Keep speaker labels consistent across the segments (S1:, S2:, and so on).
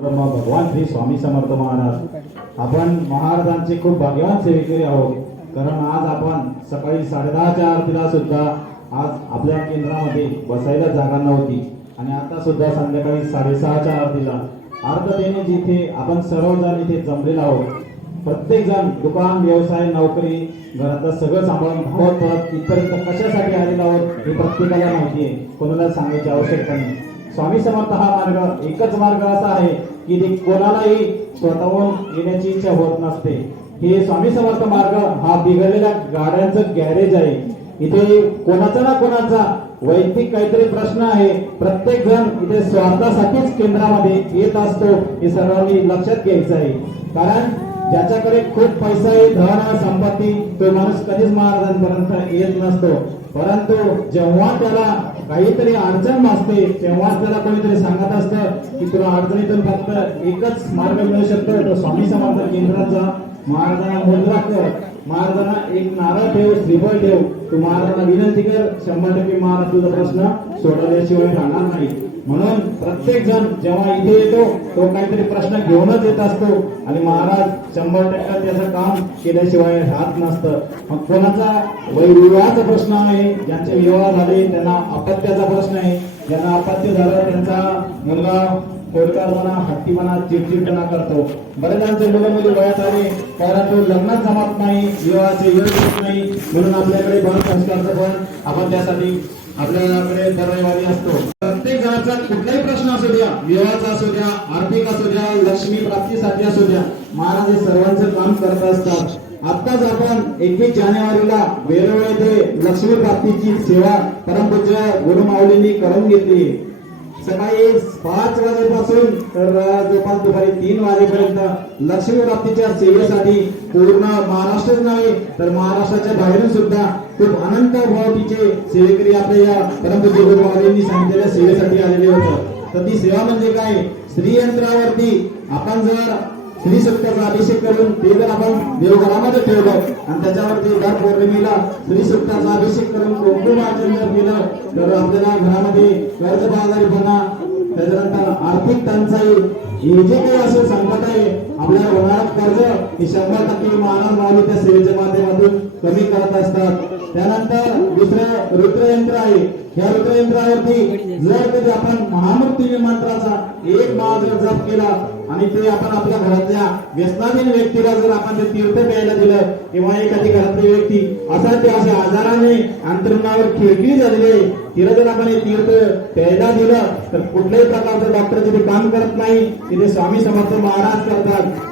S1: ब्रह्म भगवान श्री स्वामी समर्थ महाराज. आपण महाराजांचे खूप भाग्यवान सेवेकरी आहोत. कारण आज आपण सकाळी साडेदहाच्या आरतीला सुद्धा आज आपल्या केंद्रामध्ये बसायला जागा नव्हती. आणि आता सुद्धा संध्याकाळी साडेसहाच्या आरतीला अर्ध जिथे आपण सर्वजण इथे जमलेलो आहोत. प्रत्येक जण दुकान व्यवसाय नोकरी घरातलं सगळं सांभाळून धावत पळत इथपर्यंत कशासाठी आलेला आहोत हे प्रत्येकाला माहिती आहे. कोणाला सांगायची आवश्यकता नाही. स्वामी समर्थ हा मार्ग एकच मार्ग असा आहे की ते कोणालाही स्वतःहून येण्याची इच्छा होत नसते. हे स्वामी समर्थ मार्ग हा बिघडलेल्या गाड्यांचं गॅरेज आहे. इथे कोणाचा ना कोणाचा वैयक्तिक काहीतरी प्रश्न आहे. प्रत्येक जण इथे स्वार्थासाठीच केंद्रामध्ये येत असतो हे सर्वांनी लक्षात घ्यायचं आहे. कारण ज्याच्याकडे खूप पैसा आहे धन आहे, संपत्ती तो माणूस कधीच महाराजांपर्यंत येत नसतो. परंतु जेव्हा त्याला काहीतरी अडचण भासते तेव्हाच त्याला कोणीतरी सांगत असतं की तुला अडचणीतून फक्त एकच मार्ग मिळू शकतो तो स्वामी समर्थ केंद्राचा. महाराजांना मुद्रा कर महाराजांना एक नारळ ठेव श्रीफळ ठेव. तू महाराजांना विनंती कर शंभर टक्के महाराज तुझा प्रश्न सोडवल्याशिवाय राहणार नाही म्हणून प्रत्येक जण जेव्हा इथे येतो तो काहीतरी प्रश्न घेऊनच येत असतो. आणि महाराज शंभर टक्का त्याचं काम केल्याशिवाय राहत नसतं. मग कोणाचा वैविवाहाचा प्रश्न आहे ज्यांचे विवाह झाले त्यांना अपत्याचा प्रश्न आहे. ज्यांना अपत्य झालं त्यांचा मुलगा कोरकारपणा हट्टीपणा चिडचिडपणा करतो. बरेचदांचे मुलं मुली वयात आले कारण तो लग्नात जमत नाही विवाहाचे योग होत नाही. म्हणून आपल्याकडे बाल संस्कारचं पण आपण त्यासाठी आपल्याकडे दर रविवारी असतो. कुठलाही प्रश्न असू द्या विवाहाचा असू द्या आर्थिक असू द्या लक्ष्मी प्राप्तीसाठी असू द्या महाराज हे सर्वांचं काम करत असतात. आताच आपण एकवीस जानेवारीला वेळोवेळी ते लक्ष्मी प्राप्तीची सेवा परमपूज्य गुरुमाऊलींनी करून घेतली. सकाळी पाच वाजेपासून तर जवळपास दुपारी तीन वाजेपर्यंत लक्ष्मी प्राप्तीच्या सेवेसाठी पूर्ण महाराष्ट्रच नाही तर महाराष्ट्राच्या बाहेरून सुद्धा खूप अनंत भावतीचे सेवेकरी आपल्या या परमपूज्य गुरुवारींनी सांगितलेल्या सेवेसाठी आलेले होते. तर ती सेवा म्हणजे काय? स्त्रियंत्रावरती आपण जर श्री सत्याचा अभिषेक करून ते आपण देवघरामध्ये ठेवलं. आणि त्याच्यावरती दर पौर्णिमेला श्री सत्याचा अभिषेक करून कुंकुमार्चन जर केलं. तर आपल्याला घरामध्ये कर्जबाजारीपणा त्याच्यानंतर आर्थिक टंचाई. हे जे काही असं संकट आहे आपल्याला होणार कर्ज हे शंभर टक्के मानव माऊली त्या कमी करत असतात. त्यानंतर दुसरं रुद्रयंत्र आहे. या रुद्रयंत्रावरती जर कधी आपण महामृत्यू मंत्राचा एक माळ जर जप केला आणि ते आपण आपल्या घरातल्या व्यसनाधीन व्यक्तीला जर आपण ते तीर्थ प्यायला दिलं किंवा एखादी घरातली व्यक्ती असा ते अशा आजाराने अंतरुणावर खिडकी झालेली आहे तिला जर आपण हे तीर्थ प्यायला दिलं तर कुठल्याही प्रकारचं डॉक्टर तिथे काम करत नाही. तिथे स्वामी समर्थ महाराज करतात.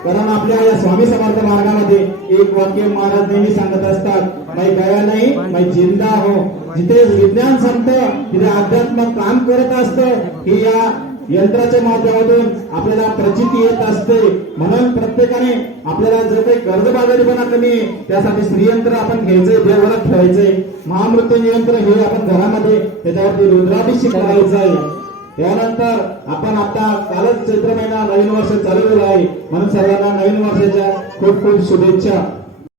S1: कारण आपल्या या स्वामी समर्थ मार्गामध्ये एक वाक्य महाराज नेहमी सांगत असतात मै गया नाही मै जिंदा हो. जिथे विज्ञान संपतं तिथे अध्यात्म काम करत असत. की या यंत्राच्या माध्यमातून आपल्याला प्रचिती येत असते. म्हणून प्रत्येकाने आपल्याला जर काही कर्जबाजारीपणा कमी त्यासाठी श्रीयंत्र आपण घ्यायचंय देवाला ठेवायचंय. महामृत्यू यंत्र हे आपण घरामध्ये त्याच्यावरती रुद्राभिषेक करायचं आहे. त्यानंतर आपण आता कालच चैत्र महिना नवीन वर्ष चालू आहे. म्हणून सर्वांना नवीन वर्षाच्या खूप खूप शुभेच्छा.